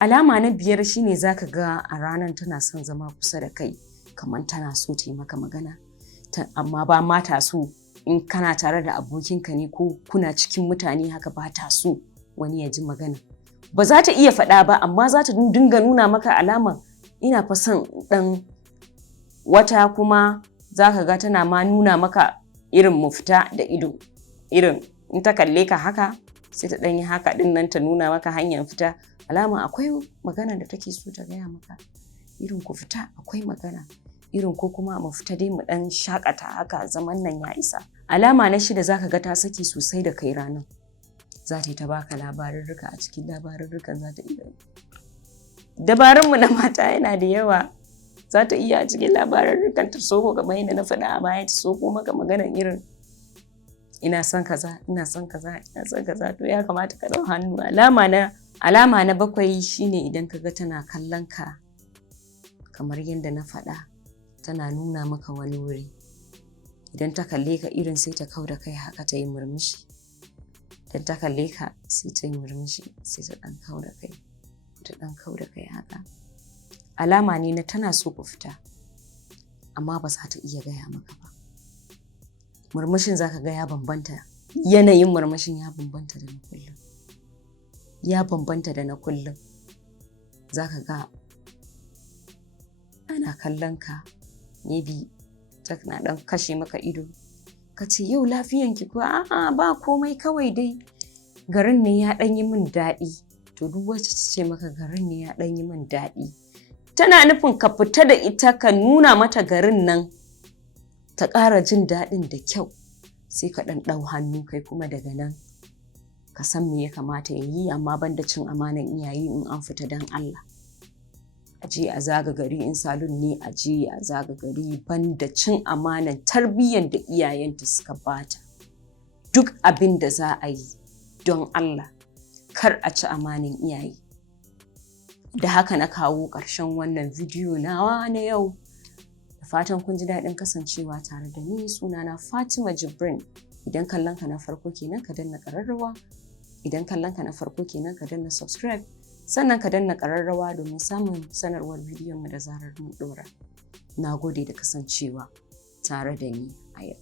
Alama na biyar shine zaka ga a ranar tana son zama kusa da kai, kamar tana so ta yi maka magana, amma ba ma ta so. In kana tare da abokinka ne ko kuna cikin mutane haka ba ta so wani ya ji magana. Ba za ta iya faɗa ba, amma za ta dinga nuna maka alama ina fa son ɗan. Wata kuma za ka ga tana ma nuna maka irin mu fita da ido. Irin in ta kalle ka haka sai ta ɗan yi haka ɗin nan ta nuna maka hanyar fita. Alama akwai magana da take so ta gaya maka. Irin ku fita akwai magana. Irin ko kuma mu fita dai mu ɗan shakata haka zaman nan ya isa. Alama na 6 za ka ga ta saki sosai da kai ranar. Za ta yi ta baka labarurruka, a cikin labarurrukan za ta iya. Dabarunmu na mata yana da yawa. Za ta iya a cikin labarurrukan ta soko kamar yadda na faɗa a baya, ta soko maka maganar irin ina son kaza, ina son kaza, ina son kaza. To ya kamata ka ɗau hannu. Alama na 7 shine idan ka ga tana kallon ka kamar yadda na faɗa, tana nuna maka wani wuri. Idan ta kalle ka irin sai ta kau da kai haka ta yi murmushi. Idan ta kalle ka sai ta yi murmushi sai ta ɗan kau da kai. Ta ɗan kau da kai haka. Alama ne na tana so ku fita, amma ba za ta iya gaya maka ba. Murmushin za ka ga ya bambanta. Yanayin murmushin ya bambanta da na kullum. Ya bambanta da na kullum. Za ka ga ana kallon ka, maybe na ɗan kashe maka ido. Ka ce yau lafiyanki ko a'a ba komai kawai dai garin ne ya ɗan yi min daɗi. To duk wacce ta ce maka garin ne ya ɗan yi min daɗi, tana nufin ka fita da ita ka nuna mata garin nan ta ƙara jin daɗin da kyau. Sai ka ɗan ɗau hannu kai kuma daga nan ka san me ya kamata ya yi, amma banda cin amanan iyaye in an fita don Allah. A je a zaga gari, in salon ne a je a zaga gari, banda cin amanan tarbiyyar da iyayenta suka bata. Duk abin da za a yi don Allah, kar a ci amanan iyaye. Da haka na kawo ƙarshen wannan bidiyo nawa na yau. Da fatan kun ji daɗin kasancewa tare da ni. Sunana Fatima Jibrin. Idan kallonka na farko kenan ka danna ƙararrawa. Idan kallonka na farko kenan ka danna subscribe. Sannan ka danna ƙararrawa domin samun sanarwar bidiyon mu da zarar mun ɗora. Na gode da kasancewa tare da ni a yau.